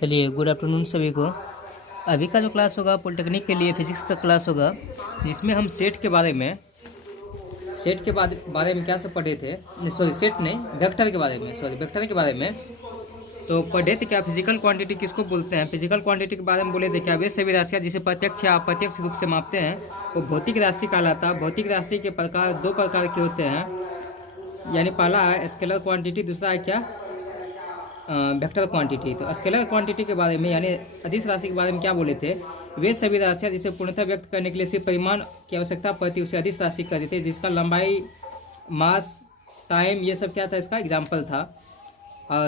चलिए, good afternoon सभी को। अभी का जो क्लास होगा पॉलिटेक्निक के लिए फिजिक्स का क्लास होगा, जिसमें हम सेट के बारे में क्या सब पढ़े थे। सॉरी, सेट नहीं, वेक्टर के बारे में, वेक्टर के बारे में तो पढ़े थे। क्या फिजिकल क्वांटिटी किसको बोलते हैं? फिजिकल क्वांटिटी के बारे में बोले थे क्या वे सभी राशियाँ जिसे प्रत्यक्ष या अप्रत्यक्ष रूप से मापते हैं वो भौतिक राशि कहलाता है। भौतिक राशि के प्रकार दो प्रकार के होते हैं, यानी पहला है स्केलर क्वांटिटी, दूसरा है क्या, वेक्टर क्वांटिटी। तो स्केलर क्वांटिटी के बारे में यानी अदिश राशि के बारे में क्या बोले थे? वे सभी राशियाँ जिसे पूर्णतः व्यक्त करने के लिए सिर्फ परिमाण की आवश्यकता पड़ती है उसे अदिश राशि कहते थे, जिसका लंबाई, मास, टाइम ये सब क्या था, इसका एग्जाम्पल था।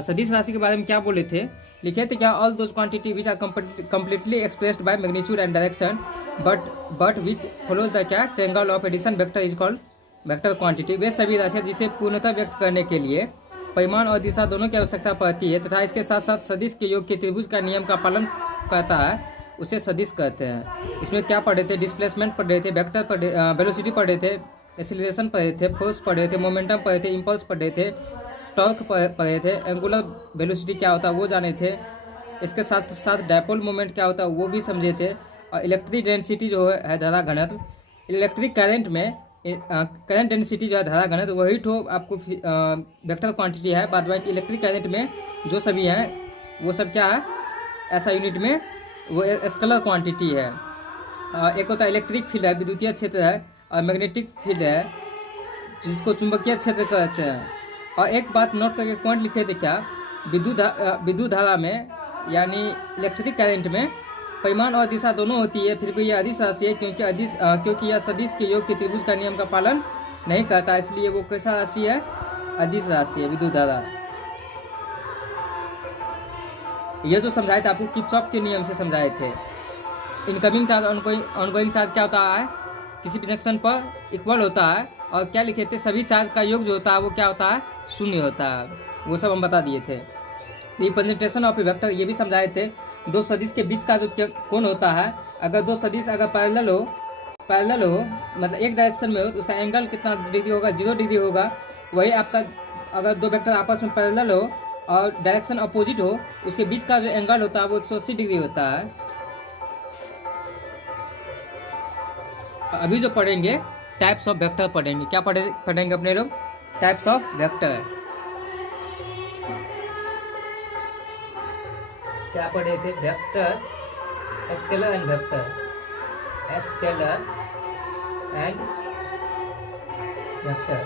सदिश राशि के बारे में क्या बोले थे? लिखे थे क्या, all those quantity which are completely expressed by magnitude and direction but which follows the क्या triangle of addition vector is called vector quantity. वे सभी राशियाँ जिसे पूर्णतः व्यक्त करने के लिए परिमाण और दिशा दोनों की आवश्यकता पड़ती है तथा इसके साथ साथ सदिश के योग के त्रिभुज का नियम का पालन करता है उसे सदिश कहते हैं। इसमें क्या पढ़े थे? डिस्प्लेसमेंट पढ़ रहे थे, वेक्टर पढ़े, वेलोसिटी पढ़ रहे थे, एक्सीलरेशन पढ़ रहे थे, फोर्स पढ़ रहे थे, मोमेंटम पढ़ रहे थे, इम्पल्स पढ़ रहे थे, टॉर्क पढ़ रहे थे, एंगुलर वेलोसिटी क्या होता है वो जाने थे। इसके साथ साथ डायपोल मोमेंट क्या होता है वो भी समझे थे। और इलेक्ट्रिक डेंसिटी जो है धारा घनत्व, इलेक्ट्रिक करंट में करंट डेंसिटी जो है धारा घनत्व वही ठो आपको वेक्टर क्वांटिटी है। बाद बाकी इलेक्ट्रिक करंट में जो सभी हैं वो सब क्या है, ऐसा यूनिट में वो स्केलर क्वांटिटी है। एक होता है इलेक्ट्रिक फील्ड है, विद्युतीय क्षेत्र है, और मैग्नेटिक फील्ड है जिसको चुंबकीय क्षेत्र कहते हैं। और एक बात नोट करके पॉइंट लिखे थे क्या, विद्युत धारा में यानी इलेक्ट्रिक करंट में परिमाण और दिशा दोनों होती है, फिर भी यह अदिश राशि है क्योंकि यह सदिश के योग के त्रिभुज का नियम का पालन नहीं करता, इसलिए वो कैसा राशि है? अदिश राशि है, विद्युत धारा। ये जो समझाए थे आपको किरचॉफ के नियम से समझाए थे। इनकमिंग चार्ज ऑनगोइंग चार्ज क्या होता है, किसी भी जंक्शन पर इक्वल होता है। और क्या लिखे थे, सभी चार्ज का योग जो होता है वो क्या होता है? शून्य होता है। वो सब हम बता दिए थे। रिप्रेजेंटेशन ऑफ ए वेक्टर ये भी समझाए थे। दो सदिश के बीच का जो कोण होता है, अगर दो सदिश अगर पैरेलल हो मतलब एक डायरेक्शन में हो तो उसका एंगल कितना डिग्री होगा? 0 डिग्री होगा। वही आपका अगर दो वेक्टर आपस में पैरेलल हो और डायरेक्शन अपोजिट हो, उसके बीच का जो एंगल होता है वो 180 डिग्री होता है। अभी जो पढ़ेंगे टाइप्स ऑफ वेक्टर पढ़ेंगे। क्या पढ़ेंगे अपने लोग? Types of vector. क्या पढ़े थे? Vector, scalar and vector, scalar and vector,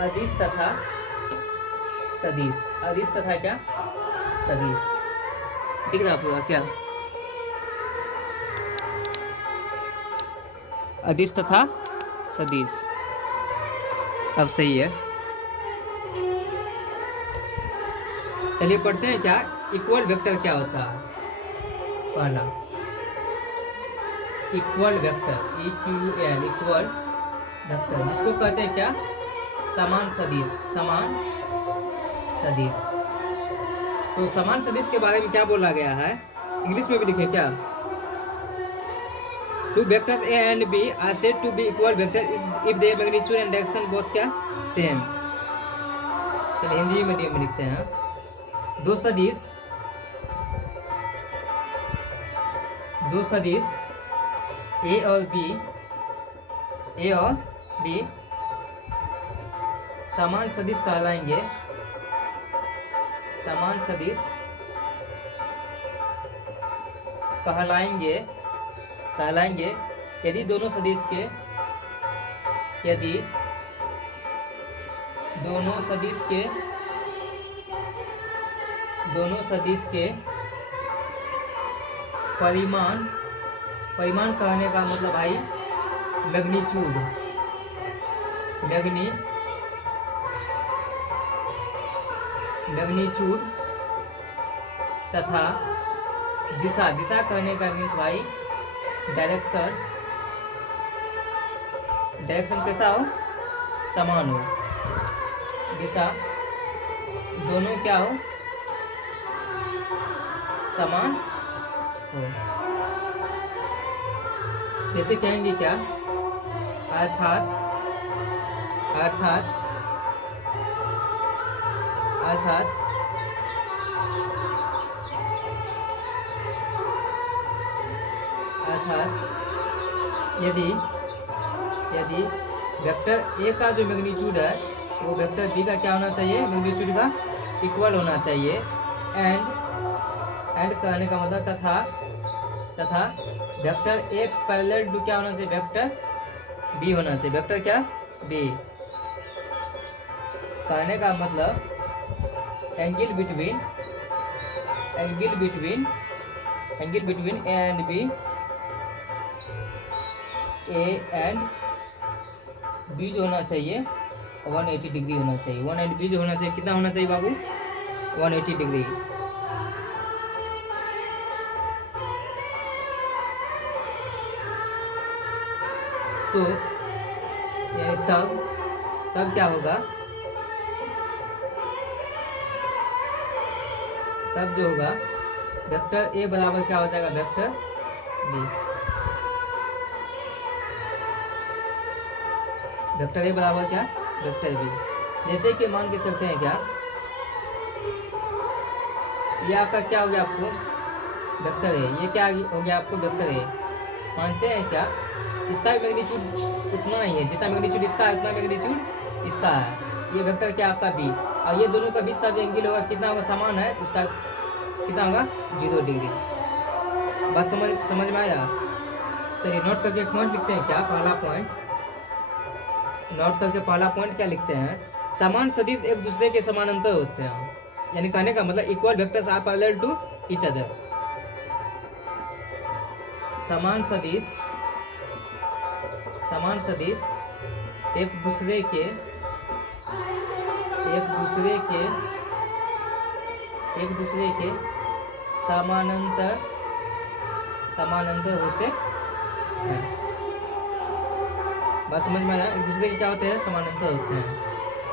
अदिश तथा सदिश। अदिश तथा क्या? सदिश। दिख रहा पूरा क्या? अदिश तथा सदिश। अब सही है। चलिए पढ़ते हैं क्या, इक्वल वेक्टर क्या होता है। पहला equal vector, EQL, equal vector जिसको कहते हैं क्या? समान सदिश। समान सदिश। तो समान सदिश के बारे में क्या बोला गया है, इंग्लिश में भी लिखे क्या? Two vectors A and B are said to be equal vectors if their magnitude and direction both क्या same। चलिए हिंदी मीडियम में लिखते हैं। दो सदिश A और B समान सदिश कहलाएंगे। समान सदिश कहलाएंगे यदि दोनों सदिश के परिमाण कहने का मतलब भाई मैग्नीट्यूड तथा दिशा कहने का मीन्स भाई डायरेक्शन कैसा हो? समान हो। दिशा दोनों क्या हो? समान हो। जैसे कहेंगे क्या, अर्थात अर्थात यदि वेक्टर ए का जो मैग्नीट्यूड है वो वेक्टर बी का क्या होना चाहिए, मैग्नीट्यूड का इक्वल होना चाहिए। एंड कहने का मतलब तथा वेक्टर ए पैरेलल टू क्या होना चाहिए, वेक्टर बी होना चाहिए, वेक्टर क्या बी। कहने का मतलब angle between A and B, A and B जो होना चाहिए 180 डिग्री होना चाहिए। 1 एंड बी जो होना चाहिए कितना होना चाहिए बाबू, 180 डिग्री। तो यानी तब क्या होगा, तब जो होगा वेक्टर ए बराबर क्या हो जाएगा, वेक्टर बी। वेक्टर ए बराबर क्या, वेक्टर बी। जैसे कि मान के चलते हैं क्या, ये आपका क्या हो गया, आपको वेक्टर ए, ये क्या हो गया आपको वेक्टर ए। मानते हैं क्या, इसका मैग्नीट्यूड उतना ही है, जितना मैग्नीट्यूड इसका है उतना मैग्नीट्यूड इसका है। ये वेक्टर क्या आपका बी, और ये दोनों का बीच का जो एंगल होगा कितना होगा, समान है, उसका कितना होगा 0 डिग्री। बात समझ में आया। चलिए नोट करके एक पॉइंट लिखते हैं क्या, पहला पॉइंट नोट करके पहला पॉइंट क्या लिखते हैं, समान सदिश एक दूसरे के समानांतर होते हैं। यानी कहने का मतलब equal vectors are parallel to each other. समान सदिश एक दूसरे के समानांतर होते हैं। बात समझ में आया, एक दूसरे के क्या होते हैं, समानांतर होते हैं।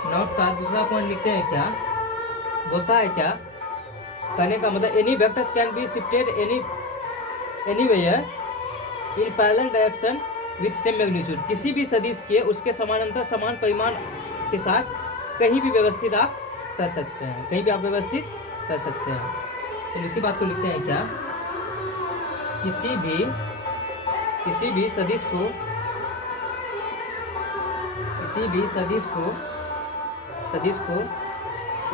नोट का दूसरा पॉइंट लिखते हैं क्या, बोलता है क्या, कहने का मतलब any vectors can be shifted anywhere in parallel direction with same magnitude. किसी भी सदिश के उसके समानांतर समान परिमाण के साथ कहीं भी व्यवस्थित आप कर सकते हैं, कहीं भी आप व्यवस्थित कर सकते हैं। तो इसी बात को लिखते हैं क्या, किसी भी सदिश को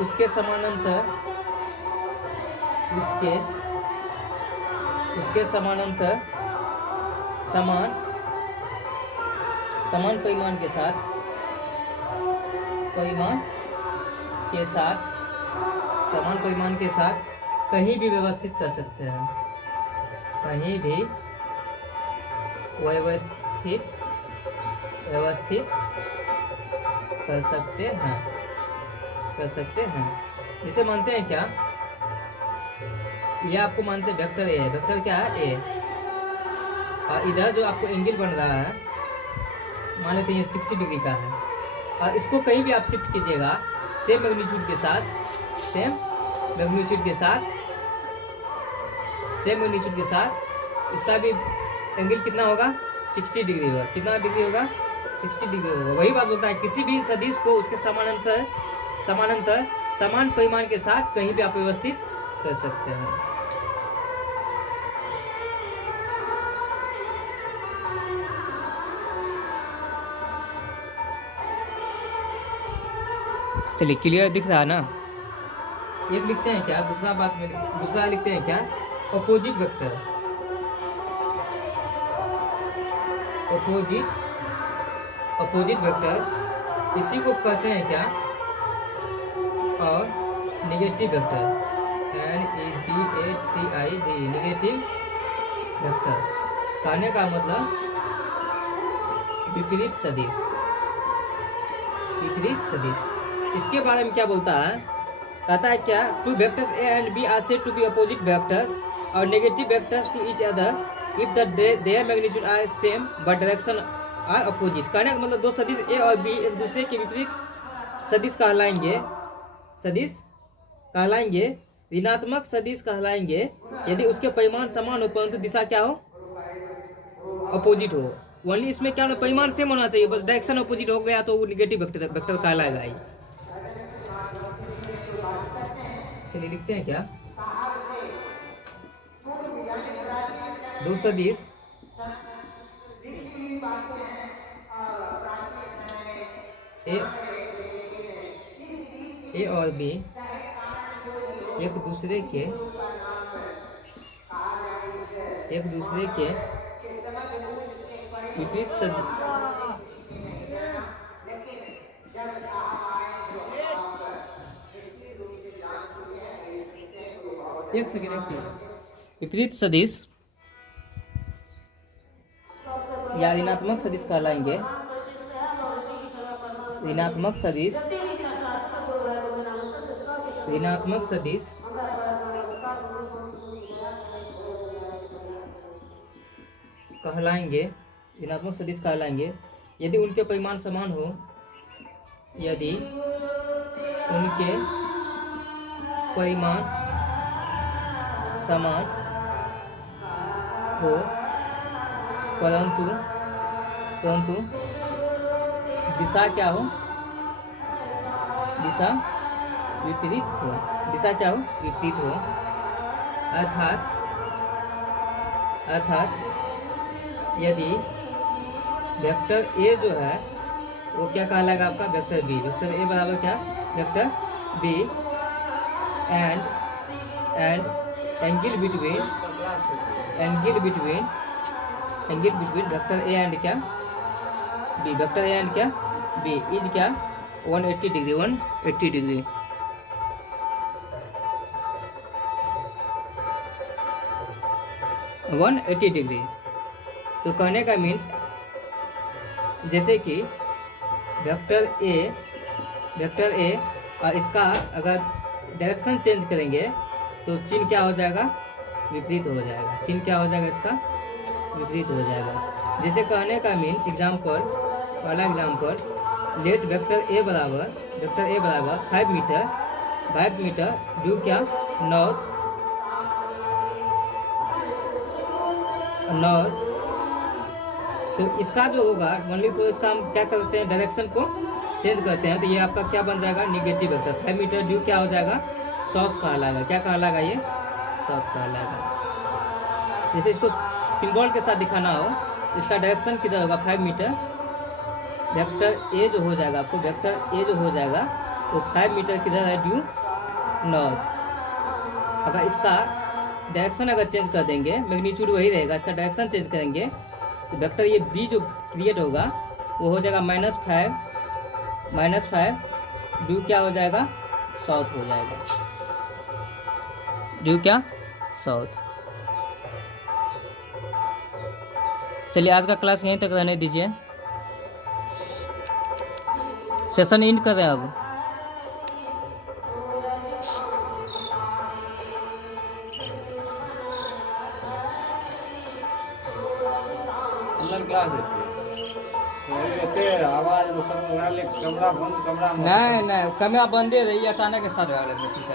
उसके समानांतर समान परिमाण के साथ कहीं भी व्यवस्थित कर सकते हैं, कहीं भी व्यवस्थित कर सकते हैं। जिसे मानते हैं क्या, ये आपको मानते हैं वेक्टर ए है, वेक्टर क्या है ए, और इधर जो आपको एंगल बन रहा है मान लेते हैं ये 60 डिग्री का है, और इसको कहीं भी आप शिफ्ट कीजिएगा सेम मैग्नीट्यूड के साथ इसका भी एंगल कितना होगा, 60 डिग्री होगा। कितना डिग्री होगा, 60 डिग्री होगा। वही बात बोलता है, किसी भी सदिश को उसके समानांतर समान परिमाण के साथ कहीं भी आप व्यवस्थित कर सकते हैं। चलिए क्लियर दिख रहा है ना। एक लिखते हैं क्या, दूसरा लिखते हैं क्या, अपोजिट वेक्टर। अपोजिट वेक्टर इसी को कहते हैं क्या, और negative vector, NEGATIV, negative vector. कहने का मतलब विपरीत सदिश। इसके बारे में क्या बोलता है, कहता है क्या, two vectors A and B are said to be opposite vectors और negative vectors to each other if their magnitude are same but direction are opposite. कहने का मतलब दो सदिश ए और बी एक दूसरे के विपरीत सदिश कहलाएंगे, ऋणात्मक सदिश कहलाएंगे यदि उसके परिमाण समान हो परंतु दिशा क्या हो, अपोजिट हो। ओनली इसमें क्या होना, परिमाण सेम होना चाहिए, बस डायरेक्शन अपोजिट हो गया तो वो निगेटिव वेक्टर कहलाएगा ही। चलिए लिखते हैं क्या, दो सदिश ए और बी एक दूसरे के विपरीत सदिश एक सेकेंड विपरीत सदिश या ऋणात्मक सदिश कहलाएंगे। ऋणात्मक सदिश कहलाएंगे यदि उनके परिमाण समान हो, यदि उनके परिमाण समान हो परंतु दिशा क्या हो, दिशा विपरीत हो, अर्थात यदि वेक्टर ए जो है वो क्या कहलाएगा आपका, वेक्टर बी। वेक्टर ए बराबर क्या, vector B and angle between vector A and क्या बी, वेक्टर ए एंड क्या बी इज क्या 180 डिग्री 180 डिग्री। तो कहने का मीन्स जैसे कि वेक्टर ए और इसका अगर डायरेक्शन चेंज करेंगे तो चिन्ह क्या हो जाएगा, विपरीत हो जाएगा। चिन्ह क्या हो जाएगा, इसका विपरीत हो जाएगा। जैसे कहने का मीन्स एग्जाम्पल, पहला एग्जाम्पल, लेट वेक्टर ए बराबर 5 मीटर ड्यू क्या नॉर्थ, तो इसका जो होगा ओनली को इसका हम क्या करते हैं, डायरेक्शन को चेंज करते हैं। तो ये आपका क्या बन जाएगा, निगेटिव वेक्टर। 5 मीटर ड्यू क्या हो जाएगा, साउथ कहलाएगा। क्या कहलाएगा, ये साउथ कहलाएगा। जैसे इसको सिंबल के साथ दिखाना हो, इसका डायरेक्शन किधर होगा, 5 मीटर। वेक्टर ए जो हो जाएगा आपको, वेक्टर ए जो हो जाएगा वो 5 मीटर किधर है, ड्यू नॉर्थ। अगर इसका डायरेक्शन अगर चेंज कर देंगे, मैग्नीट्यूड वही रहेगा, इसका डायरेक्शन चेंज करेंगे तो वेक्टर ये बी जो क्रिएट होगा वो हो जाएगा -5 ड्यू क्या हो जाएगा, साउथ हो जाएगा, ड्यू क्या साउथ। चलिए आज का क्लास यहीं तक रहने दीजिए, सेशन एंड कर रहे हैं अब। आवाज नहीं कमरा बंदे रही, अचानक स्टार्ट हो गया।